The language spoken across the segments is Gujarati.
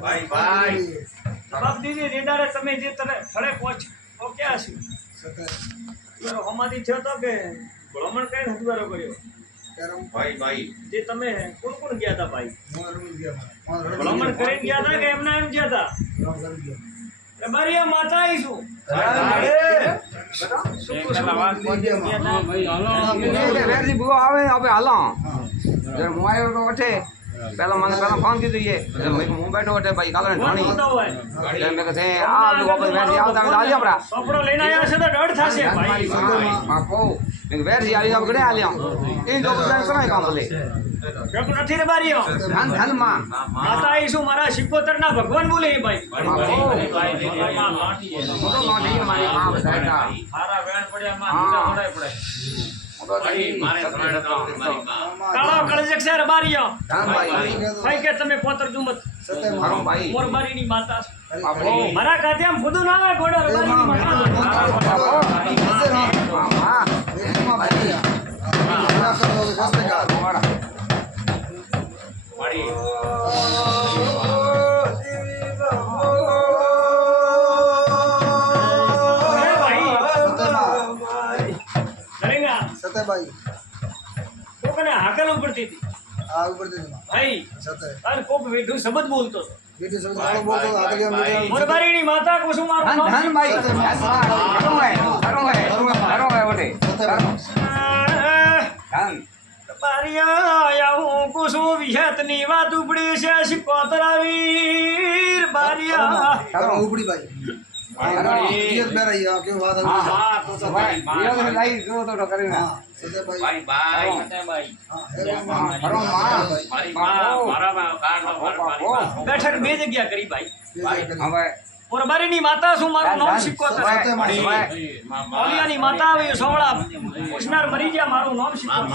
ભાઈ ભાઈ જવાબ દીધી રીડારે તમે જે થડે પહોંચ્યા છો તમારો હમાથી થયો તો કે ભ્રમણ કઈ હદવારો કર્યો ભાઈ ભાઈ જે તમે કોણ કોણ ગયા હતા ભાઈ ભ્રમણ કરીને ગયા હતા કે એમના એમ ગયા હતા મારી આ માતા આવીશું પેલા મને પેલા ફોન કીધું છે હું બેઠો એટલે ભાઈ કાલે ધણી મેં કહે આ લોકો વેરજી આવતા આવી આપડા સોપડો લઈને આવ્યા છે તો ડર થશે ભાઈ બાપો મેં વેરજી આવી આપ ગડે આલ્યા એ જો બધા કરાય કામ બોલે જપ નથી રે બારીઓ ધન ધન માં માતા આવીશું મારા 77 ના ભગવાન બોલે ભાઈ સારા વેણ પડ્યા માં ઢીલા પડાય પડે કાળો કળજક છે બારીઓ ભાઈ કે તમે પોતર જુમત મોર બારીની માતા મારા કાધ્યામ ફુદુ ના આવે ઘોડો બારીની હાકલ ઉપડતી હતી ભાઈ અને કોક વેઠું શબ્દ બોલતો મોરબારીની માતા કુસુમ મારો ધન ભાઈ બારિયા હું કુસુમ વિહતની વાત ઉપડી છે શિકોતરાવીર બારિયા ઉપડી ભાઈ બેઠક બે જગ્યા કરી ભાઈ મોરબારીની માતા શું મારું નામ શિકોતર ઓલિયાની માતા આવી સોવળા ઉછનાર મરી ગયા મારું નામ શિકોતર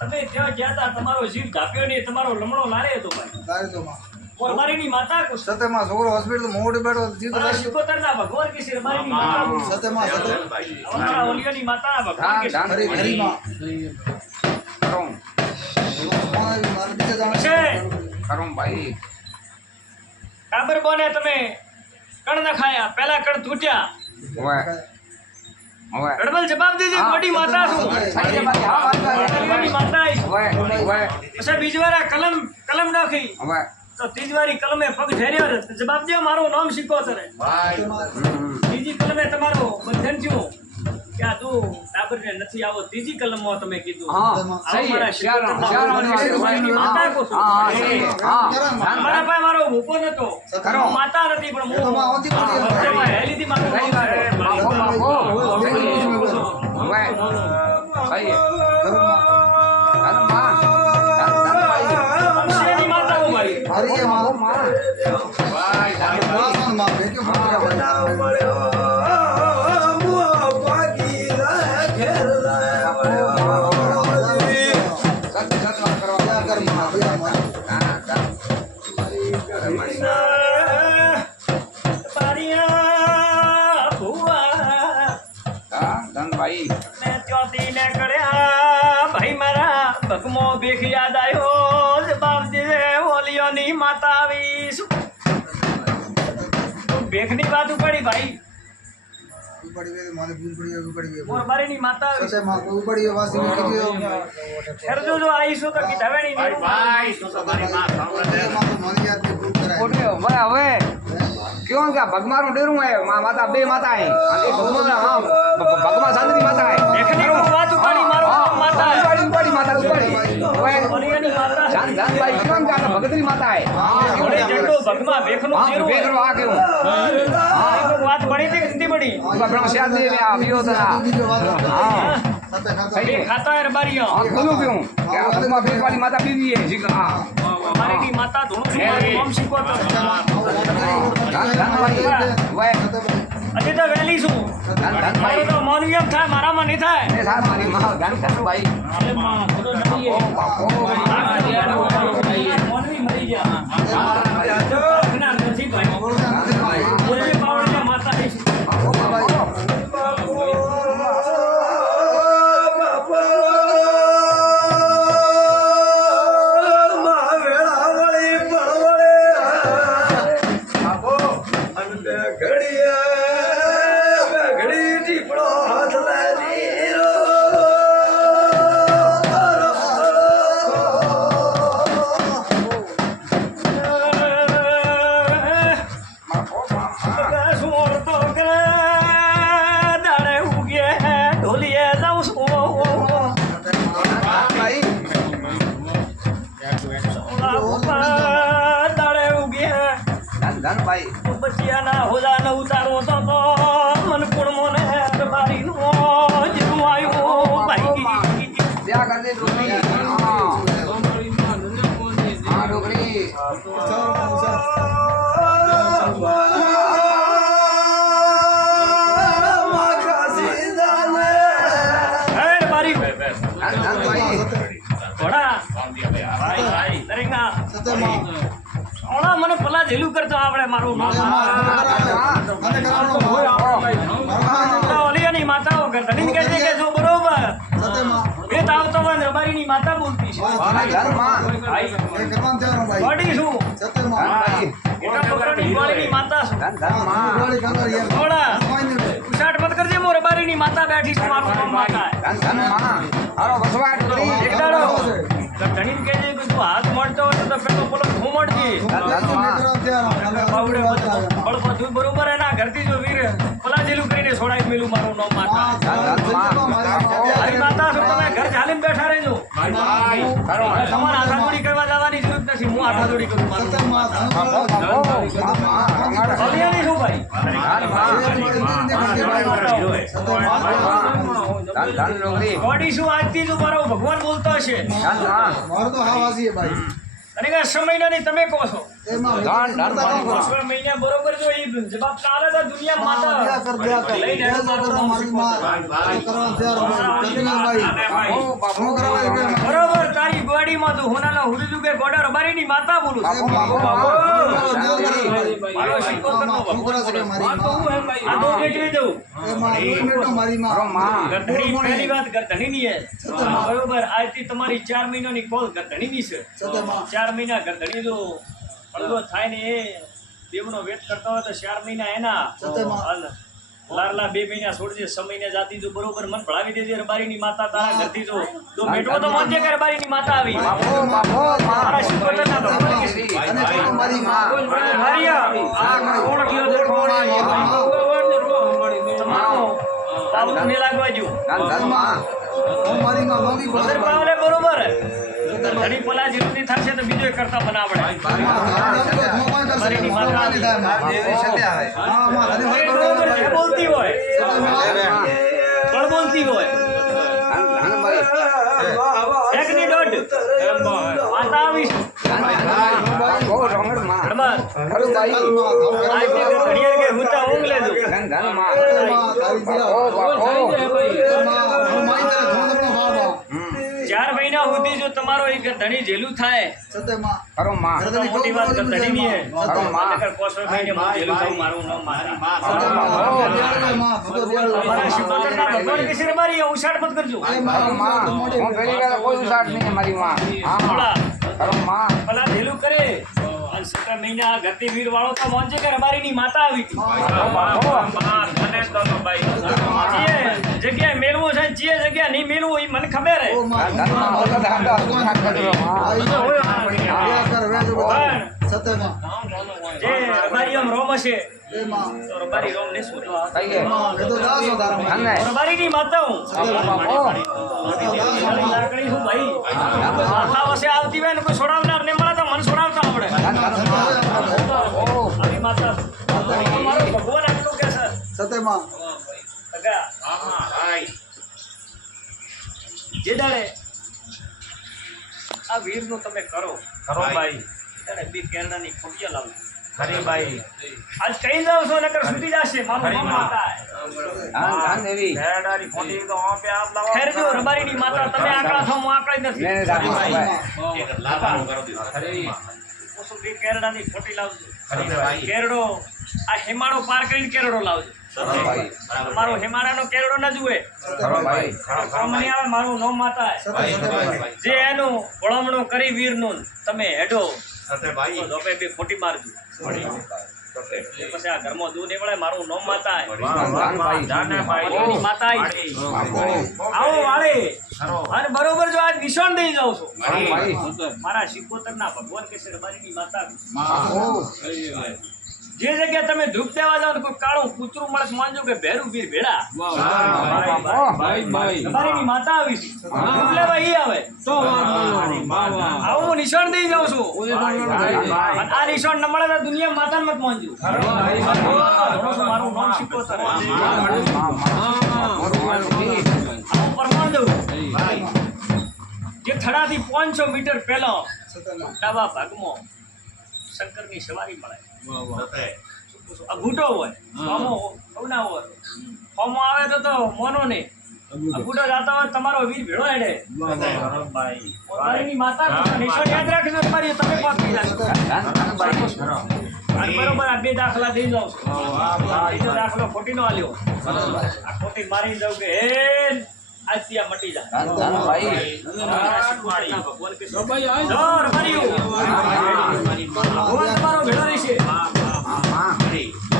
તમે ત્યાં ગયા હતા તમારો જીવ કાપ્યો નહીં તમારો લમણો લારે હતો ભાઈ મોરબારીની માતા કો સતેમાં છોકરો હોસ્પિટલ મોઢે બેઠો જીતો શિકોતર ના ભગવાન કે છે મારી માતા સતેમાં અમારા ઓલિયાની માતા ભગવાન કે છે હરીમાં ભાઈ કાબર બોને તમે કણ ન ખાયા પહેલા કણ તૂટ્યા ગડબલ જવાબ દેજે મોટી માતા છું ઓલિયાની માતા પછી બીજી વાર કલમ નાખી તો ત્રીજી વારી કલમે પગ ઠેર્યો જવાબ દે મારું નામ શિકોતર ત્રીજી કલમે તમારો બંધન થયું કે આ તું ટાબર ને નથી આવો ત્રીજી કલમમાં તમે કીધું મારા પાસે મારો ભૂકો નતો માતા નથી પણ હેલીથી માતા ભગમો ભેખ યાદ આવ્યો બાપજી ઓલિયોની માતા આવી ભેખની વાત ઉપાડી ભાઈ મોરબારીની માતા આવી જો આવીશું તો કીધાવેણી હવે क्यों क्या भगवान डेरू है माता बे माता है भगवान हाँ भगवान चांदनी माता है बात उपाड़ी मारो माता उपाड़ी माता उपाड़ी ओलियानी माता जान जान भाई क्यों क्या भगतरी माता है ओले जंडो भगवा बेखनो जेरो बेखनो आ क्यों हां बात बड़ी थी कितनी बड़ी ब्रह्म शादी में अभियो था हां सही खाता है बारियो बोलो क्यों क्या भगवान बेख वाली माता बीवी है जी हां हमारी की माता धोनु नाम शिको तो जान भाई वे अजय तो वेली છું મારો તો મોનવિયમ થાય મારામાં નહીં થાય એ સાહેબ મારી માં ગાન કરું ભાઈ અરે માં થોડો નથી મોનવી મરી ગયા ના નથી ભાઈ બોલે પાવડે માતા બોલીએ જાઉં છું ભાઈ સોળા ઉપર દાડે ઉગ્યા ધન ભાઈ બચિયાના હોદાને ઉતારો તો મન કુણમોને બારીનો જીરું આવ્યું ભાઈ ત્યાં કરી દે ડોકરી હા ડોકરી હે બારી ધન ભાઈ ઘોડા ભાઈ ભાઈ દરેકના સત્યમાં ઓળા મને પલા ઝેલું કરતો આપણે મારું ઓલિયાની માતાઓ ધણીને કહે છે કે જો બરોબર એ તો આવતો હોય ને રબારીની માતા બોલતી છે ગોડી છું એના છોકરાની ગોળીની માતા છું ઓળા ઉસાટ મત કરજે હું રબારીની માતા બેઠી છું મારું નામ માતા એક દાડો ધણીને કહે છે કે તું હાથ મળતો હોય તો પેલો બોલો હું મળજી બધું બરોબર એના ઘરથી જો વીર પલા જેલું કરીને છોડાવી મેલું મારું નામ માતા મારી માતા છો તમે ઘર ચાલીને બેઠા રહેજો તમારે હાથાદોડી કરવા જવાની જરૂર નથી હું હાથાદોડી કરું ભલિયાની શું ભાઈ ગોડી શું આજથી જો મારો ભગવાન બોલતો હશે અને કે 6 મહિનાની તમે કહો છો 6 મહિના બરોબર જો એ જવાબ કાલે તો દુનિયા માતા લઈને બરોબર તારી ગોડીમાં તો હોનાનો હુરજુ કે ગોડા રબારીની માતા બોલું મારો શિકોતરનો ભગવાન આ તો નીકળી જવું ગરધણી પહેલી વાત ગરધણીની હે બરોબર આજથી તમારી 4 મહિનાની કોલ ગરધણીની છે 4 મહિના ગરધણી જો અડધો થાય ને એ દેવનો વેટ કરતા હોય તો 4 મહિના એના લારલા 2 મહિના છોડજે 6 મહિના જાતી જો બરોબર મન ભળાવી દેજે રબારીની માતા તારા ઘરથી જો તો બેટો તો માનજે કે રબારીની માતા આવી મારા શિકોતરના ભગવાન કે હરિયા આ કોણ કયો દેખો તમારો બાબુ ને લાગવા જો બદર પાવલે બરોબર ઘણી પલા જેટલી થશે તો બીજો કરતા બનાવડે રબારીની માતા આવી બોલતી હોય કોણ બોલતી હોય એક ની દોઢ માતા આવી ચાર મહિના સુધી જો તમારો એક ધણી જેલું થાય મોટી વાત ધણી ની હે કોસો મહિને જેલું થયું મારું નામ મારા શિકોતરના ભગવાન કે છે મારી ઉછાળ મત કરજો ભલા જેલું કરે 17 મહિના ગતિ વીર વાળો તો મોંજે કે રબારીની માતા આવી જગ્યાએ મેળવું છે જે જગ્યા નહીં મેળવું એ મને ખબર હે જે રબારી આમ રોમ હશે તો રબારી રોમ ને શું રબારીની માતા હું લાકડી શું ભાઈ માથા વસે આવતી હોય ને કોઈ છોડાવનાર ને મળે તો મને છોડાવતા આવડે આવી માતા મારો ભગવાન આટલું કે છે સત્યમાં જે દાડે આ વીરનું તમે કરો ભાઈ દાડે બી કેરડાની ખોડિયા લાવજો ખરી ભાઈ આજ કઈ જાવ છો નકર છૂટી જશે મારું નામ માતા ભેડાની ખોટી તો આપે આપ લાવો ખેર જો રબારીની માતા તમે આકડા છો હું આકડા જ નથી ખરી ઓસો બી કેરડાની ખોટી લાવજો ખરી ભાઈ કેરડો આ હેમાળો પાર કરીને કેરડો લાવજો તમારો હેમાળાનો કેરડો ન જુએ મને આવે મારું નામ માતા જે એનું વળમણું કરી વીરનું તમે હેડો ભાઈ ધોપે બી ખોટી મારજો પછી આ ઘરમાં દૂધ નીકળે મારું નામ માતા માતા આવો વાળે અને બરોબર જો આજ નિશાન દઈ જાઉં છું મારા શિકોતરના ભગવાન કે છે રબારીની માતા જે જગ્યાએ તમે ધૂપ દેવા જાઓ ને કોઈ કાળું કૂતરું મળે તો માનજો કે ભેરું વીર ભેળા તમારીની માતા આવી છે ધૂપ લેવા ઈ આવે આવું હું નિશાન દઈ જાઉં છું અને આ નિશાન ન મળે તો દુનિયા માતા મત માનજો મારું નામ શીખોતર આવું પ્રમાણ દઉં જે થડાથી 500 મીટર પહેલા ડાબા ભાગમાં શંકરની સવારી મળે આ ભૂટો હોય ફોમો અવના હોય ફોમો આવે તો મોનો ને આ ભૂટો જાતો હોય તમારો વીર ભેળો હેડે પોતાની માતા નિશાન યાદ રાખજો તમારી તમે પાકી જાશો બરોબર આ બે દાખલા દઈ જાઉં છું બીજો દાખલો ખોટીનો આલ્યો આ ખોટી મારી દઉં કે હે આજથી આ મટી જા ભગવાન કે જોર માર્યું ભગવાન તમારો ભેળો રહેશે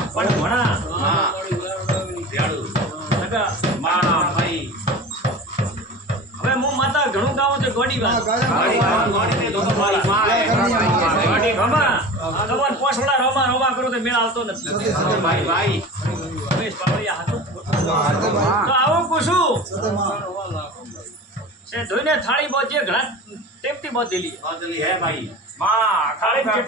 પણ ભણા હવે હું માતા ઘણું ગાઉં તો ગોડી વાત ભગવાન પોસડા રોમા કરો તો મેળ આવતો નથી તો આવું પૂછું છે ધોઈને થાળી બોજે ઘણા ટેપથી બોધેલી है भाई થાળી